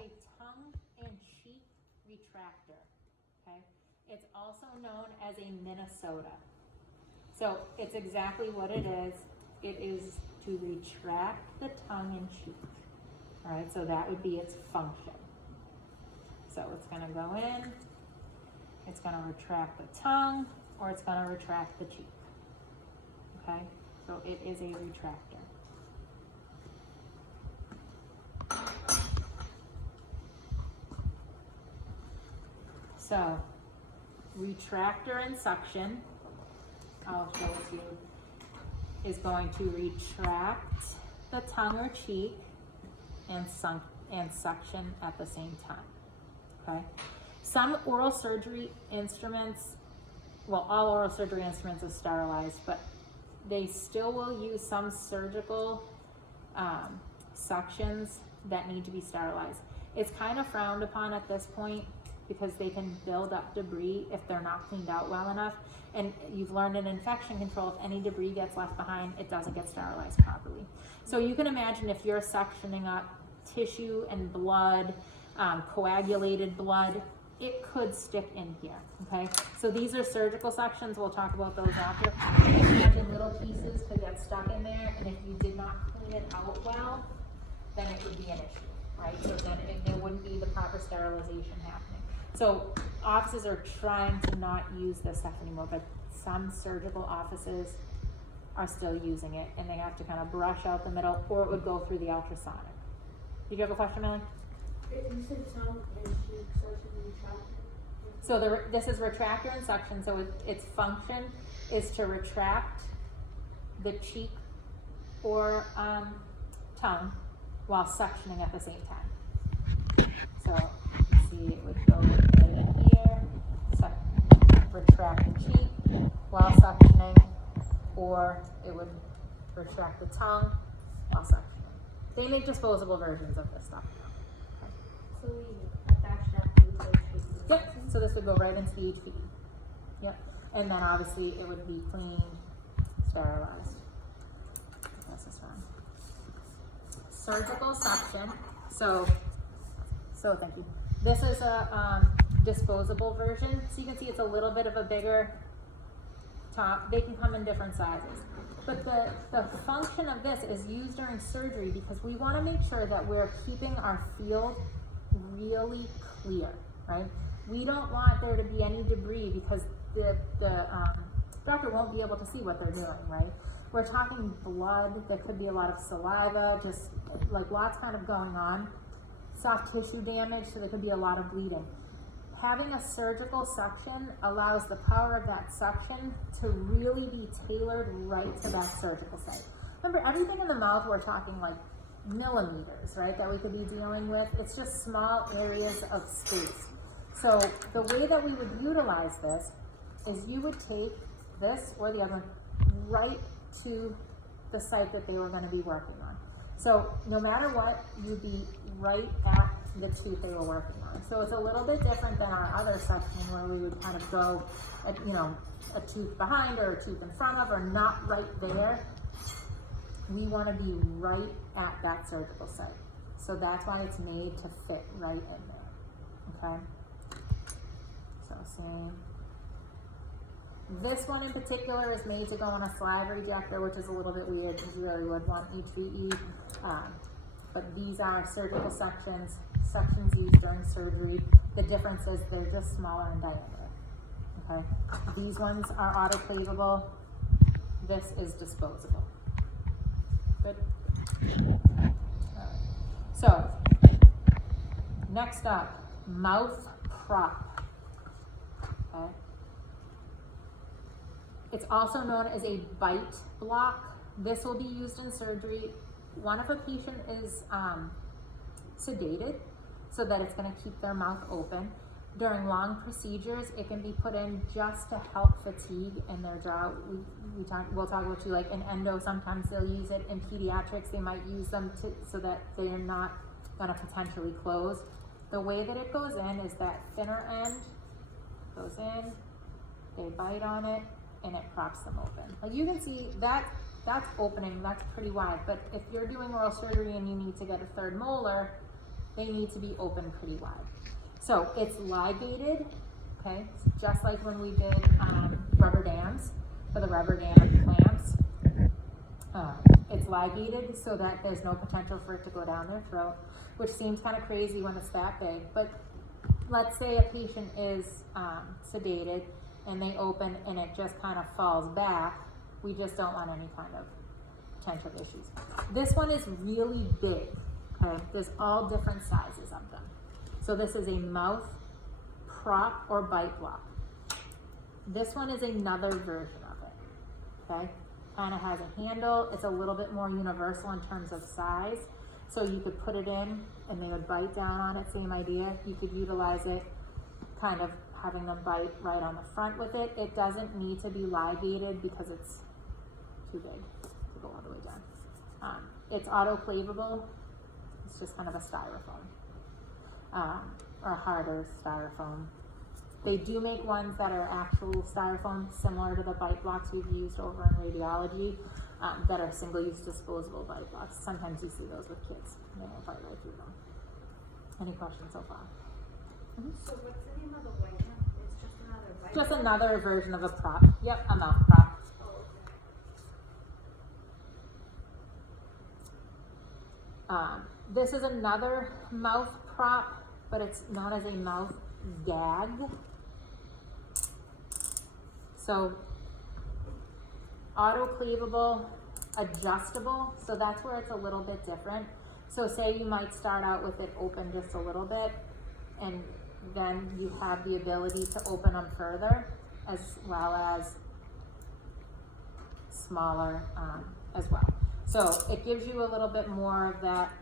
a tongue and cheek retractor, okay? It's also known as a Minnesota. So it's exactly what it is. It is to retract the tongue and cheek. All right, so that would be its function. So it's gonna go in, it's gonna retract the tongue, or it's gonna retract the cheek. Okay, so it is a retractor. So, retractor and suction, I'll show it to you, is going to retract the tongue or cheek and suction at the same time, okay? Some oral surgery instruments, well, all oral surgery instruments are sterilized, but they still will use some surgical suctions that need to be sterilized. It's kind of frowned upon at this point because they can build up debris if they're not cleaned out well enough. And you've learned in infection control, if any debris gets left behind, it doesn't get sterilized properly. So you can imagine if you're suctioning up tissue and blood, coagulated blood, it could stick in here, okay? So these are surgical suctions, we'll talk about those after. You can imagine little pieces could get stuck in there, and if you did not clean it out well, then it would be an issue, right? So then there wouldn't be the proper sterilization happening. So offices are trying to not use this stuff anymore, but some surgical offices are still using it, and they have to kind of brush out the middle, or it would go through the ultrasonic. Did you have a question, Millie? You said tongue and cheek suction retractor. So this is retractor and suction, so its function is to retract the cheek or tongue while suctioning at the same time. So you can see it would go right in here, retract the cheek while suctioning, or it would retract the tongue while suctioning. They make disposable versions of this stuff now. So we attach that to the cheek. Yep, so this would go right into each feed. Yep, and then obviously it would be cleaned, sterilized. Pass this around. Surgical suction. So thank you. This is a disposable version. So you can see it's a little bit of a bigger top. They can come in different sizes. But the function of this is used during surgery because we want to make sure that we're keeping our field really clear, right? We don't want there to be any debris because the doctor won't be able to see what they're doing, right? We're talking blood, there could be a lot of saliva, just like lots kind of going on. Soft tissue damage, so there could be a lot of bleeding. Having a surgical suction allows the power of that suction to really be tailored right to that surgical site. Remember, everything in the mouth, we're talking like millimeters, right, that we could be dealing with. It's just small areas of space. So the way that we would utilize this is you would take this or the other one right to the site that they were going to be working on. So no matter what, you'd be right at the tooth they were working on. So it's a little bit different than our other section where we would kind of go, a tooth behind or a tooth in front of, or not right there. We want to be right at that surgical site. So that's why it's made to fit right in there, okay? So same. This one in particular is made to go on a saliva ejector, which is a little bit weird because you really would want HVE. But these are surgical sections used during surgery. The difference is they're just smaller in diameter, okay? These ones are autoclavable. This is disposable. Good. All right. So, next up, mouth prop, okay? It's also known as a bite block. This will be used in surgery. One, if a patient is sedated so that it's going to keep their mouth open. During long procedures, it can be put in just to help fatigue in their jaw. We'll talk about you like in endo, sometimes they'll use it. In pediatrics, they might use them so that they're not going to potentially close. The way that it goes in is that thinner end goes in, they bite on it, and it props them open. Like you can see that's opening, that's pretty wide. But if you're doing oral surgery and you need to get a third molar, they need to be open pretty wide. So it's ligated, okay, just like when we did rubber dams for the rubber dam clamps. It's ligated so that there's no potential for it to go down their throat, which seems kind of crazy when it's that big. But let's say a patient is sedated and they open and it just kind of falls back. We just don't want any kind of potential issues. This one is really big, okay? There's all different sizes of them. So this is a mouth prop or bite block. This one is another version of it, okay? Kind of has a handle. It's a little bit more universal in terms of size. So you could put it in and they would bite down on it, same idea. You could utilize it kind of having them bite right on the front with it. It doesn't need to be ligated because it's too big to go all the way down. It's autoclavable. It's just kind of a styrofoam or harder styrofoam. They do make ones that are actual styrofoam, similar to the bite blocks we've used over in radiology, that are single-use disposable bite blocks. Sometimes you see those with kids, and they will bite right through them. Any questions so far? Mm-hmm. So what's the name of the white one? It's just another white Just one? another version of a prop. Yep, a mouth prop. Oh, okay. This is another mouth prop, but it's known as a mouth gag. So autoclavable, adjustable, so that's where it's a little bit different. So say you might start out with it open just a little bit, and then you have the ability to open them further, as well as smaller as well. So it gives you a little bit more of that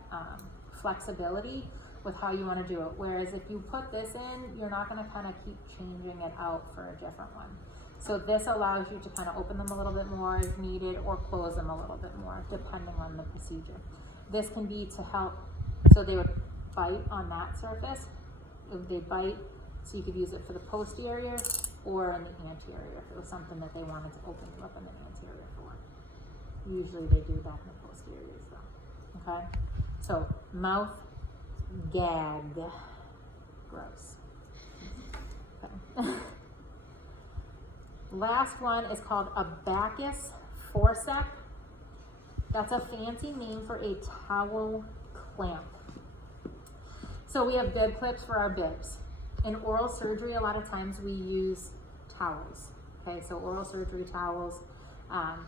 flexibility with how you want to do it. Whereas if you put this in, you're not going to kind of keep changing it out for a different one. So this allows you to kind of open them a little bit more as needed or close them a little bit more depending on the procedure. This can be to help, so they would bite on that surface. If they bite, so you could use it for the posterior or in the anterior if it was something that they wanted to open you up in the anterior for. Usually they do that in the posteriors though, okay? So mouth gag, gross. Okay. Last one is called a Bacchus forceps. That's a fancy name for a towel clamp. So we have bib clips for our bibs. In oral surgery, a lot of times we use towels. Okay, so oral surgery towels,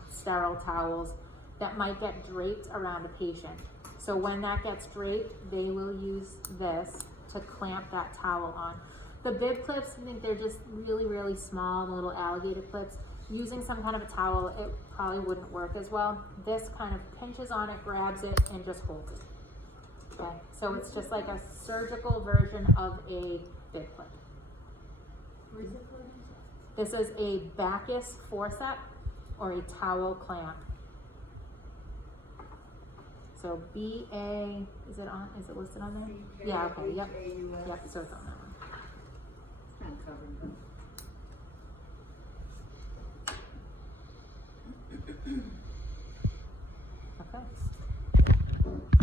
sterile towels that might get draped around a patient. So when that gets draped, they will use this to clamp that towel on. The bib clips, I think they're just really, really small, little alligator clips. Using some kind of a towel, it probably wouldn't work as well. This kind of pinches on it, grabs it, and just holds it. Okay, so it's just like a surgical version of a bib clip. What is it for? This is a Bacchus forceps or a towel clamp. So B-A, is it listed on there? Yeah, okay, yep. Yep, so it's on that one. Not covered, but. Okay.